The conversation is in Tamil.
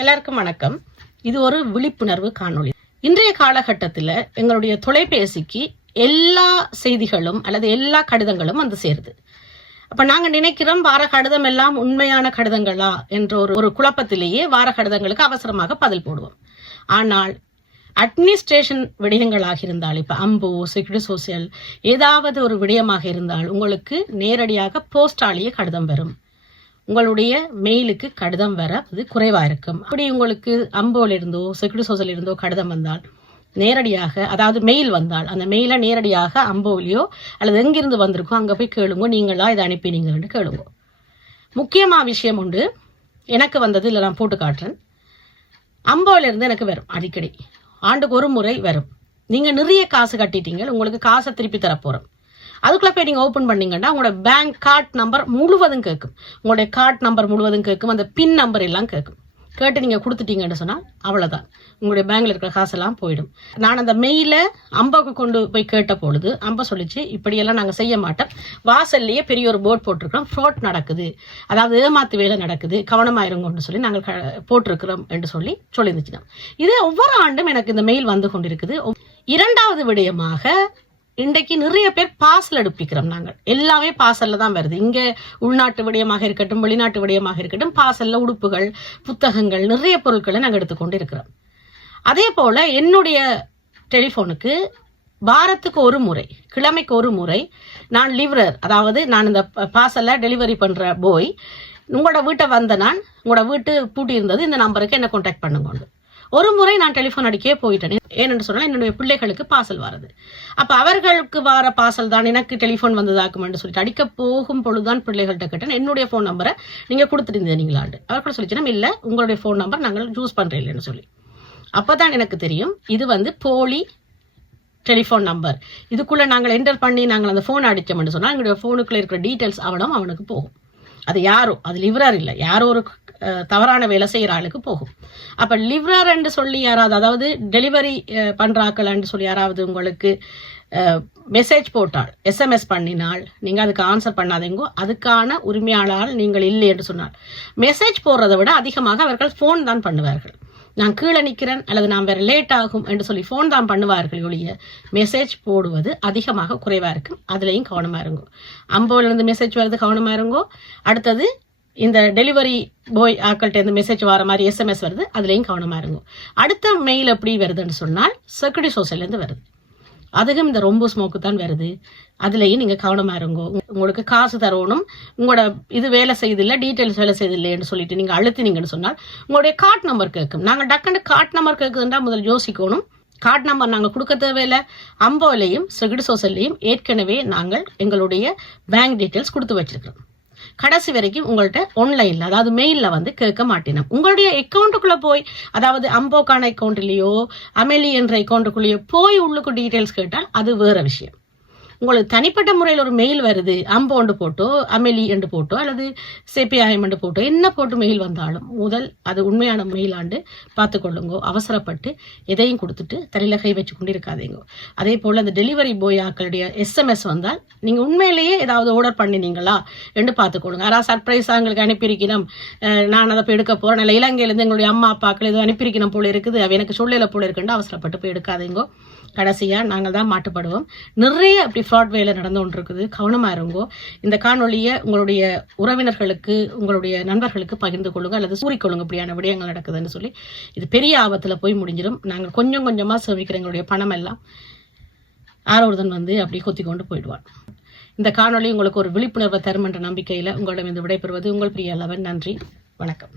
எல்லாருக்கும் வணக்கம். இது ஒரு விழிப்புணர்வு காணொளி. இன்றைய காலகட்டத்தில் எங்களுடைய தொலைபேசிக்கு எல்லா செய்திகளும் அல்லது எல்லா கடிதங்களும் வந்து சேருது. அப்ப நாங்க நினைக்கிறோம் வார கடிதம் எல்லாம் உண்மையான கடிதங்களா என்ற ஒரு ஒரு குழப்பத்திலேயே வார கடிதங்களுக்கு அவசரமாக பதில் போடுவோம். ஆனால் அட்மினிஸ்ட்ரேஷன் விடயங்களாக இருந்தால் இப்ப அம்பு செக்யூரிட்டி சோசியல் ஏதாவது ஒரு விடயமாக இருந்தால் உங்களுக்கு நேரடியாக போஸ்டாலேயே கடிதம் வரும். உங்களுடைய மெயிலுக்கு கடிதம் வர அது குறைவாக இருக்கும். அப்படி உங்களுக்கு அம்போல இருந்தோ செக்யூரிட்டி சோசியல் இருந்தோ கடிதம் வந்தால் நேரடியாக அதாவது மெயில் வந்தால் அந்த மெயிலை நேரடியாக அம்போலியோ அல்லது எங்கிருந்து வந்திருக்கோ அங்கே போய் கேளுங்க நீங்களா இதை அனுப்பினீங்கன்னு கேளுங்க. முக்கியமான விஷயம் உண்டு எனக்கு வந்தது இல்லை நான் போட்டு காட்டுறேன். அம்போலிருந்து எனக்கு வரும் அடிக்கடி. ஆண்டுக்கு ஒரு முறை வரும். நீங்கள் நிறைய காசு கட்டிட்டீங்க உங்களுக்கு காசை திருப்பி தரப்போகிறோம் அதுக்குள்ளே போய் நீங்கள் ஓப்பன் பண்ணீங்கன்னா உங்களோட பேங்க் கார்ட் நம்பர் முழுவதும் கேட்கும். உங்களுடைய கார்ட் நம்பர் முழுவதும் கேட்கும். அந்த பின் நம்பர் எல்லாம் கேட்கும். கேட்டு நீங்கள் கொடுத்துட்டீங்கன்னு சொன்னால் அவ்வளோதான் உங்களுடைய பேங்கில் இருக்கிற காசெல்லாம் போயிடும். நான் அந்த மெயில அம்பாவுக்கு கொண்டு போய் கேட்ட பொழுது அம்பா சொல்லிச்சு இப்படியெல்லாம் நாங்கள் செய்ய மாட்டோம். வாசல்லையே பெரிய ஒரு போர்ட் போட்டிருக்கிறோம். ஃப்ராட் நடக்குது. அதாவது ஏமாத்து வேலை நடக்குது. கவனமாயிருங்கன்னு சொல்லி நாங்கள் க- போட்டிருக்கிறோம் என்று சொல்லி சொல்லியிருந்துச்சு இது ஒவ்வொரு ஆண்டும் எனக்கு இந்த மெயில் வந்து கொண்டிருக்குது. இரண்டாவது விடயமாக இன்றைக்கு நிறைய பேர் பார்சல் அனுப்பிக்கிறோம் நாங்கள். எல்லாமே பார்சல்ல தான் வருது. இங்க உள்நாட்டு விடயமாக இருக்கட்டும் வெளிநாட்டு விடயமாக இருக்கட்டும் பார்சலில் உடுப்புகள் புத்தகங்கள் நிறைய பொருட்களை நாங்கள் எடுத்துக்கொண்டு இருக்கிறோம் அதே போல என்னுடைய டெலிஃபோனுக்கு வாரத்துக்கு ஒரு முறை கிழமைக்கு ஒரு முறை நான் லிவரர் அதாவது நான் இந்த பார்சலை டெலிவரி பண்ற போய் உங்களோட வீட்டை வந்த நான் உங்களோட வீட்டு பூட்டி இருந்தது இந்த நம்பருக்கு என்ன கான்டாக்ட் பண்ணுங்க ஒரு முறை நான் டெலிஃபோன் அடிக்கே போயிட்டேன். ஏனென்று சொன்னால் என்னுடைய பிள்ளைகளுக்கு பார்சல் வருது. அப்ப அவர்களுக்கு வர பார்சல் தான் எனக்கு டெலிஃபோன் வந்ததாக்குமென்று சொல்லிட்டு அடிக்க போகும் பொழுதுதான் பிள்ளைகள்கிட்ட கேட்டேன். என்னுடைய ஃபோன் நம்பரை நீங்க கொடுத்துருந்தீங்களாண்டு அவர்கள் சொல்லிச்சுன்னா இல்ல உங்களுடைய ஃபோன் நம்பர் நாங்கள் யூஸ் பண்றேன் இல்லைன்னு சொல்லி. அப்பதான் எனக்கு தெரியும் இது வந்து போலி டெலிஃபோன் நம்பர் இதுக்குள்ள நாங்கள் என்டர் பண்ணி நாங்கள் அந்த ஃபோன் அடிச்சோம்னு சொன்னால் எங்களுடைய ஃபோனுக்குள்ள இருக்கிற டீட்டெயில்ஸ் அவனும் அவனுக்கு போகும். அது யாரோ அது இவரார் இல்லை யாரோ ஒரு தவறான வேலை செய்கிற ஆளுக்கு போகும். அப்போ லிவரர் என்று சொல்லி யாராவது அதாவது டெலிவரி பண்ற சொல்லி யாராவது உங்களுக்கு மெசேஜ் போட்டால் எஸ்எம்எஸ் பண்ணினால் நீங்கள் அதுக்கு ஆன்சர் பண்ணாதீங்கோ அதுக்கான உரிமையாளர் நீங்கள் இல்லை என்று சொன்னால் மெசேஜ் போடுறதை விட அதிகமாக அவர்கள் ஃபோன் தான் பண்ணுவார்கள். நான் கீழே நிற்கிறேன் அல்லது நான் வேறு லேட் ஆகும் என்று சொல்லி ஃபோன் தான் பண்ணுவார்கள் ஒழிய மெசேஜ் போடுவது அதிகமாக குறைவாக இருக்கும். அதுலேயும் கவனமாக இருங்கோ. அம்போலேருந்து மெசேஜ் வருது கவனமாக இருங்கோ. அடுத்தது இந்த டெலிவரி பாய் ஆக்கள்கிட்ட இருந்து மெசேஜ் வர மாதிரி எஸ்எம்எஸ் வருது. அதுலேயும் கவனமாக இருங்கோ. அடுத்த மெயில் எப்படி வருதுன்னு சொன்னால் செக்யூரிட்டி சோசியல்ல வருது. அதுக்கும் இந்த ரொம்ப ஸ்மோக்கு தான் வருது. அதுலேயும் நீங்கள் கவனமாக இருங்கோ. உங்களுக்கு காசு தரணும். உங்களோட இது வேலை செய்தில்லை டீட்டெயில்ஸ் வேலை செய்தில்லைன்னு சொல்லிட்டு நீங்கள் அழுத்தினீங்கன்னு சொன்னால் உங்களுடைய கார்ட் நம்பர் கேட்கும். நாங்கள் டக்குன்னு கார்ட் நம்பர் கேட்குதுன்றா முதல் யோசிக்கணும். கார்ட் நம்பர் நாங்கள் கொடுக்க தேவையில்லை. அம்போலையும் செகிடு சோசல்லையும் ஏற்கனவே நாங்கள் எங்களுடைய பேங்க் டீட்டெயில்ஸ் கொடுத்து வச்சிருக்கிறோம். கடைசி வரைக்கும் உங்கள்கிட்ட ஆன்லைன்ல அதாவது மெயில்ல வந்து கேட்க மாட்டினோம் உங்களுடைய அக்கௌண்ட்டுக்குள்ள போய் அதாவது அம்போக்கான அக்கௌண்ட்லயோ அமெலி என்ற அக்கௌண்ட்டுக்குள்ளேயோ போய் உள்ளுக்கு டீட்டெயில்ஸ் கேட்டால் அது வேற விஷயம். உங்களுக்கு தனிப்பட்ட முறையில் ஒரு மெயில் வருது அம்போண்டு போட்டோ அமெலி என்று போட்டோ அல்லது சேபிஐஎம் என்று போட்டோ என்ன போட்டு மெயில் வந்தாலும் முதல் அது உண்மையான மெயிலாண்டு பார்த்துக்கொள்ளுங்க அவசரப்பட்டு எதையும் கொடுத்துட்டு தலையில் கை வச்சு கொண்டு இருக்காதீங்க அதே போல் அந்த டெலிவரி பாய் ஆக்களுடைய எஸ்எம்எஸ் வந்தால் நீங்கள் உண்மையிலேயே ஏதாவது ஆர்டர் பண்ணினீங்களா என்று பார்த்துக்கொள்ளுங்க யாராவது சர்ப்ரைஸாக எங்களுக்கு அனுப்பியிருக்கணும். நான் அதை போய் எடுக்க போகிறேன் இல்லை இலங்கையிலேருந்து எங்களுடைய அம்மா அப்பாக்கள் எதுவும் அனுப்பியிருக்கணும் போல இருக்குது. அவ எனக்கு சொல்லல போல இருக்குன்னு அவசரப்பட்டு போய் எடுக்காதீங்க. கடைசியாக நாங்கள் தான் மாட்டுப்படுவோம். நிறைய அப்படி ஃப்ராட் வேலை நடந்து கொண்டிருக்குது. இருக்குது இருங்கோ. இந்த காணொளியை உங்களுடைய உறவினர்களுக்கு உங்களுடைய நண்பர்களுக்கு பகிர்ந்து கொள்ளுங்க. அல்லது கூறிக்கொள்ளுங்க இப்படியான விடயங்கள் நடக்குதுன்னு சொல்லி. இது பெரிய ஆபத்தில் போய் முடிஞ்சிடும். நாங்கள் கொஞ்சம் கொஞ்சமாக சேமிக்கிற எங்களுடைய பணம் எல்லாம் ஆரோர்தன் வந்து அப்படி கொத்தி கொண்டு போயிடுவான். இந்த காணொளி உங்களுக்கு ஒரு விழிப்புணர்வை தரும் என்ற நம்பிக்கையில் உங்களிடம் இந்த விடைபெறுவது உங்கள் பிரியா லவன் நன்றி. வணக்கம்.